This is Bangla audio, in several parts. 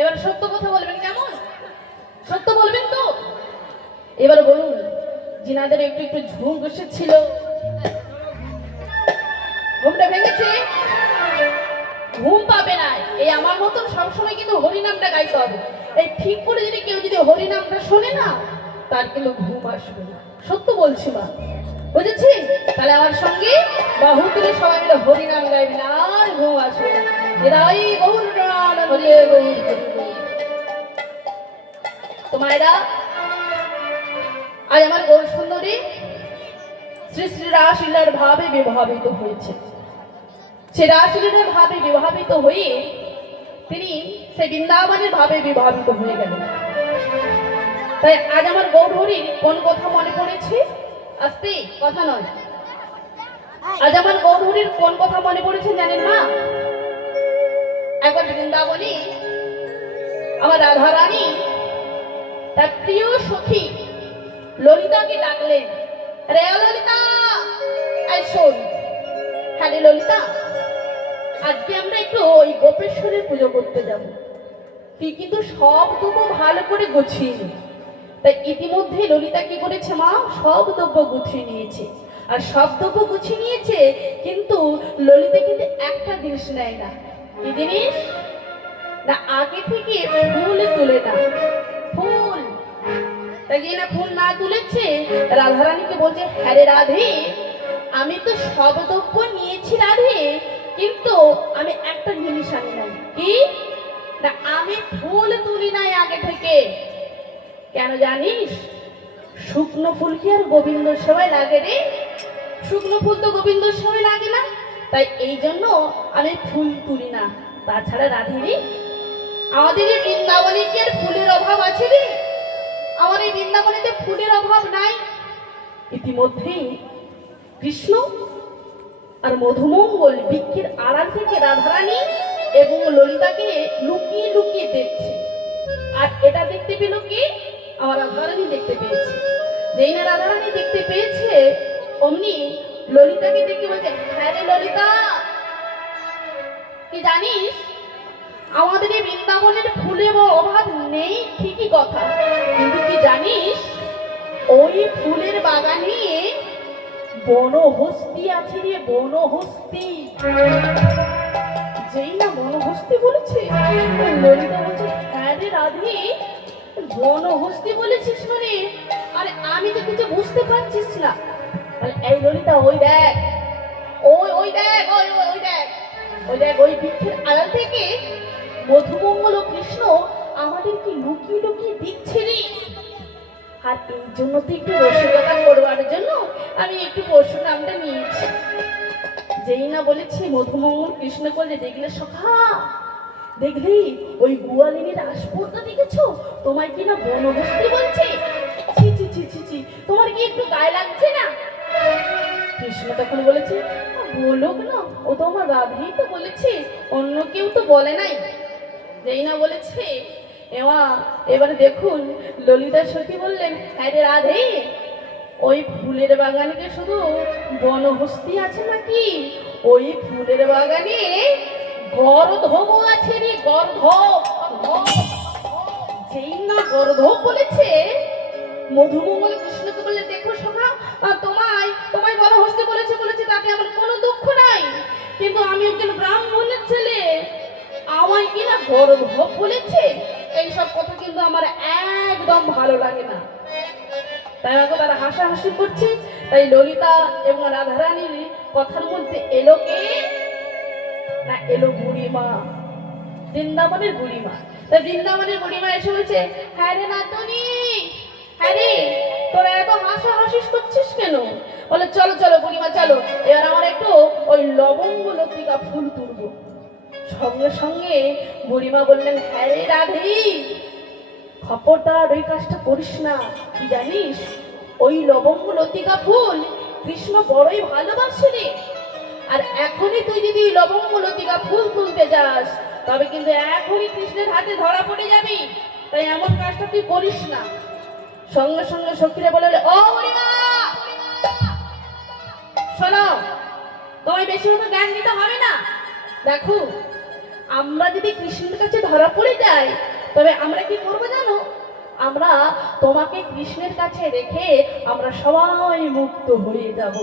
এবার সত্য কথা বলবেন, কেমন সত্য বলবেন তো? এবার বলুন, জিনাদের একটু একটু ঝুঁক এসেছিল, ঘুমটা ভেঙেছে? ঘুম পাবে না। এই আমার মতন সবসময় কিন্তু হরিনামটা গাইতে হবে। এই ঠিক করে যদি কেউ যদি হরিনামটা শোনে না, তার কিন্তু ঘুম আসবে না। সত্য বলছি মা, বুঝেছি? তাহলে আমার সঙ্গে বাহু তুলে সবাই মিলে হরিনাম গাইবেন, আর ঘুম আসবে না। এরাই গৌর হরে গৌর। তো মায়েরা, আজ আমার গৌর সুন্দরী শ্রী শ্রী রাসলীলার ভাবে বিভাবিত হয়েছে। সে রাসলীলার ভাবে বিভাবিত হয়ে তিনি সে বৃন্দাবনের ভাবে বিভাবিত হয়ে গেলেন। তাই আজ আমার গৌরহরির কোন কথা মনে পড়েছে? আস্তে কথা নয়, আজ আমার গৌরহরির কোন কথা মনে পড়েছে জানেন মা? একবার বৃন্দাবনে আমার রাধা রানী তার প্রিয় সখী ললিতাকে ডাকলেন। রে ললিতা, এই শোন। হ্যাঁ রে ললিতা, আজকে আমরা একটু ওই গোপেশ্বরের পুজো করতে যাব। তুই কিন্তু সব দ্রব্য ভালো করে গুছিয়ে নি। তাই ইতিমধ্যে ললিতা কি করেছে মা? সব দ্রব্য গুছিয়ে নিয়েছে। আর সব দ্রব্য গুছিয়ে নিয়েছে, কিন্তু ললিতা কিন্তু একটা জিনিস নেয় না। কি জিনিস? না আগে থেকে ফুল তুলে না। ফুল, তাই যে না ফুল না তুলেছে, রাধারানীকে বলছে, হ্যাঁ রে রাধে, আমি তো সব দ্রব্য নিয়েছি রাধে, কিন্তু আমি একটা জিনিস আনি নাই। কি না? আমি ফুল তুলি নাই আগে থেকে। কেন জানিস? শুকনো ফুল কি আর গোবিন্দ সেবায় লাগে রে? শুকনো ফুল তো গোবিন্দ সেবায় লাগে না। তাই এই জন্য আমি ফুল তুলি না। তাছাড়া রাধে রে, আমাদের এই বৃন্দাবনে কি আর ফুলের অভাব আছে রে? আমার এই বৃন্দাবনেতে ফুলের অভাব নাই। ইতিমধ্যে কৃষ্ণ আর মধুমঙ্গল বৃক্ষের আড়াল থেকে রাধারানী এবং ললিতাকে লুকিয়ে লুকিয়ে দেখছে। আর এটা দেখতে পেল কি? আমার রাধারানী দেখতে পেয়েছে। যেই না রাধারানী দেখতে পেয়েছে, অমনি ললিতাকে দেখে বলছে, হ্যাঁ রে ললিতা, কি জানিস আমাদের এই বৃন্দাবনের ফুলের অভাব নেই ঠিকই কথা, কিন্তু কি জানিস ওই ফুলের বাগানে বনহস্তি আছে রে, বনহস্তি। যেই না বনহস্তি বলেছে, ললিতা বলছে, হ্যাঁ রে রাধে, বনহস্তি বলেছিস মানে? আরে আমি তো কিছু বুঝতে পারছিস না। এই ললিতা, ওই দেখ, ওই দেখ, ওই দেখ, ওই দেখ, ওই বৃক্ষের আড়াল থেকে মধুমঙ্গল ও কৃষ্ণ আমাদেরকে লুকিয়ে লুকিয়ে দিচ্ছে রে। আর এই জন্য তো একটু রসিকতা করবার জন্য আমি একটু পরশু নামটা নিয়েছি। যেই না বলেছি মধুমঙ্গল কৃষ্ণ করলে, দেখলে সখা, দেখলি ওই গোয়ালিনীর আসপর্দা দেখেছো? তোমায় কিনা বনহস্তি বলছে। ছি ছি ছি ছি ছি, তোমার কি একটু গায়ে লাগছে না? কৃষ্ণ তখন বলেছে, বলুক না, ও তো আমার রাধেই তো বলেছে, অন্য কেউ তো বলে নাই। যেই না বলেছে, এবারে দেখুন ললিতা সখী বললেন, হ্যাঁ রে রাধে, ওই ফুলের বাগানে শুধু বনহস্তি আছে নাকি? ওই ফুলের বাগানে গর্ধব আছে রে, গর্ধব। যেই না গর্ধব বলেছে, মধুমঙ্গল কৃষ্ণকে বললে, দেখো সখা, তোমায় বনহস্তি বলেছে তাতে আমার কোনো দুঃখ নাই, কিন্তু আমি একজন ব্রাহ্মণের ছেলে, আমায় কিনা গর্ধব বলেছে। এইসব কথা কিন্তু আমার একদম ভালো লাগে না। তাই আমাকে তারা হাসাহাসি করছে। তাই ললিতা এবং রাধারানীর কথার মধ্যে এলো কে না? এলো বুড়িমা, বৃন্দাবনের বুড়িমা। তাই বৃন্দাবনের বুড়িমা এসে বলছে, হ্যাঁ রে নাতনি, হ্যাঁ রে, তোরা এত হাসাহাসি করছিস কেন? বলে, চলো চলো বুড়িমা চলো, এবার আমার একটু ওই লবঙ্গ লতিকা ফুল তুলবো। সঙ্গে সঙ্গে বুড়িমা বললেন, হ্যাঁ রে রাধে, খবরদার ওই কাজটা করিস না। কি জানিস, ওই লবঙ্গ লতিকা ফুল কৃষ্ণ বড়ই ভালোবাসে রে। আর এখনই তুই যদি লবঙ্গ লতিকা ফুল তুলতে যাস, তবে কিন্তু এখনই কৃষ্ণের হাতে ধরা পড়ে যাবি। তাই এমন কাজটা তুই করিস না। সঙ্গে সঙ্গে সখীরা বলে, ও বুড়িমা শোনো, তোমায় বেশি মতো জ্ঞান দিতে হবে না। দেখো আমরা যদি কৃষ্ণের কাছে ধরা পড়ে যাই তবে আমরা কি করবো জানো? আমরা তোমাকে কৃষ্ণের কাছে রেখে আমরা সবাই মুক্ত হয়ে যাব।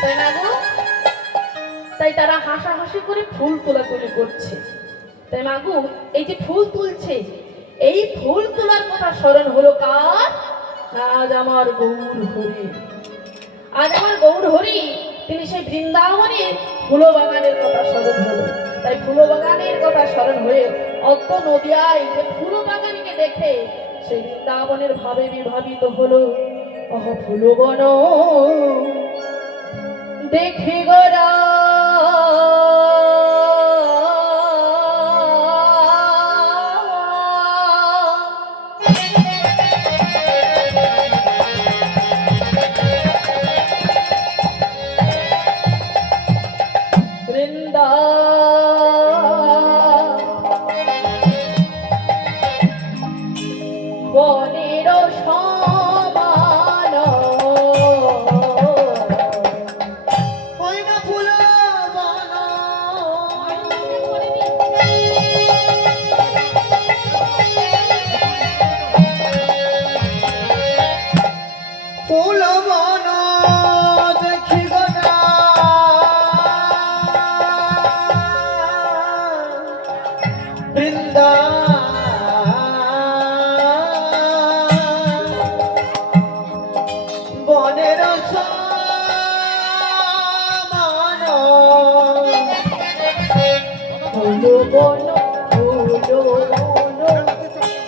তাই না গো? তাই তারা হাসাহাসি করে ফুল তোলাতুলি করছে। তাই মাগু এই যে ফুল তুলছে, এই ফুল তোলার কথা স্মরণ হলো কার? আজ আমার গৌর হরি। আজ আমার গৌর হরি তিনি সেই বৃন্দাবনের ফুল বাগানের কথা স্মরণ হলো। তাই ফুল বাগানের কথা স্মরণ হয়ে অত নদিয়ায় যে ফুল বাগানকে দেখে সেই বৃন্দাবনের ভাবে বিভাবিত হলো। অহ ফুল বন দেখে গোরা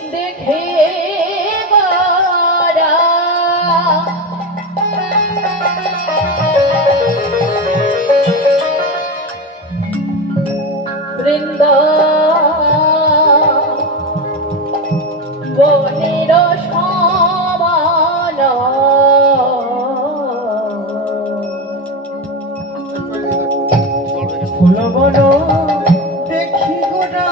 দেখে বৃন্দাবনের সমান ফুল বন দেখি গোরা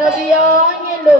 নদিয়া এলো